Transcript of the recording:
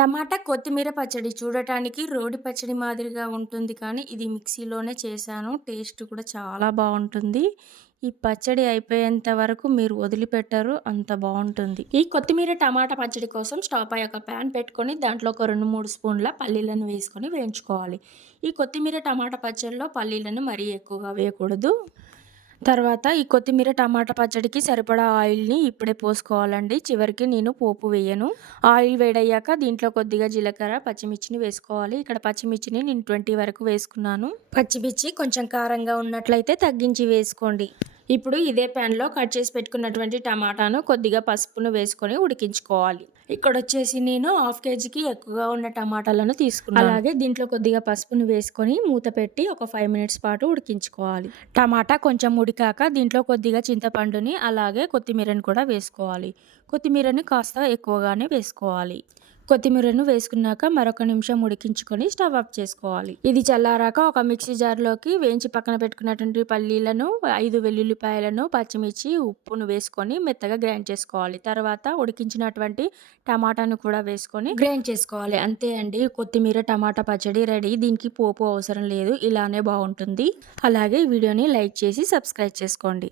టమాటా కొత్తిమీర పచ్చడి చూడటానికి రోటి పచ్చడి మాదిరిగా ఉంటుంది కానీ, ఇది మిక్సీలోనే చేశాను. టేస్ట్ కూడా చాలా బావుంటుంది. ఈ పచ్చడి అయిపోయేంత వరకు మీరు వదిలిపెట్టరు. అంత బావుంటుంది. ఈ కొత్తిమీర టమాటా పచ్చడి కోసం స్టవ్ పై ఒక పాన్ పెట్టుకొని, దాంట్లో ఒక 2, 3 స్పూన్ల పల్లీలను వేసుకొని వేయించుకోవాలి. ఈ కొత్తిమీర టమాటా పచ్చడిలో పల్లీలను మరీ ఎక్కువగా వేయకూడదు. తర్వాత ఈ కొత్తిమీర టమాటా పచ్చడికి సరిపడా ఆయిల్‌ని ఇప్పుడే పోసుకోవాలండి. చివరికి నేను పోపు వేయను. ఆయిల్ వేడయ్యాక దీంట్లో కొద్దిగా జీలకర్ర, పచ్చిమిర్చిని వేసుకోవాలి. ఇక్కడ పచ్చిమిర్చిని నేను 20 వరకు వేసుకున్నాను. పచ్చిమిర్చి కొంచెం కారంగా ఉన్నట్లయితే తగ్గించి వేసుకోండి. ఇప్పుడు ఇదే ప్యాన్‌లో కట్ చేసి పెట్టుకున్నటువంటి టమాటాను కొద్దిగా పసుపును వేసుకొని ఉడికించుకోవాలి. ఇక్కడొచ్చేసి నేను హాఫ్ కేజీకి ఎక్కువగా ఉన్న టమాటాలను తీసుకున్నాను. అలాగే దీంట్లో కొద్దిగా పసుపును వేసుకొని మూత పెట్టి ఒక 5 మినిట్స్ పాటు ఉడికించుకోవాలి. టమాటా కొంచెం ఉడికాక దీంట్లో కొద్దిగా చింతపండుని అలాగే కొత్తిమీరని కూడా వేసుకోవాలి. కొత్తిమీరని కాస్త ఎక్కువగానే వేసుకోవాలి. కొత్తిమీరను వేసుకున్నాక మరొక నిమిషం ఉడికించుకొని స్టవ్ ఆఫ్ చేసుకోవాలి. ఇది చల్లారాక ఒక మిక్సీ జార్‌లోకి వేయించి పక్కన పెట్టుకున్నటువంటి పల్లీలను, 5 వెల్లుల్లిపాయలను, పచ్చిమిర్చి, ఉప్పును వేసుకొని మెత్తగా గ్రైండ్ చేసుకోవాలి. తర్వాత ఉడికించినటువంటి టమాటాను కూడా వేసుకొని గ్రైండ్ చేసుకోవాలి. అంతే అండి, కొత్తిమీర టమాటా పచ్చడి రెడీ. దీనికి పోపు అవసరం లేదు. ఇలానే బావుంటుంది. అలాగే వీడియోని లైక్ చేసి సబ్స్క్రైబ్ చేసుకోండి.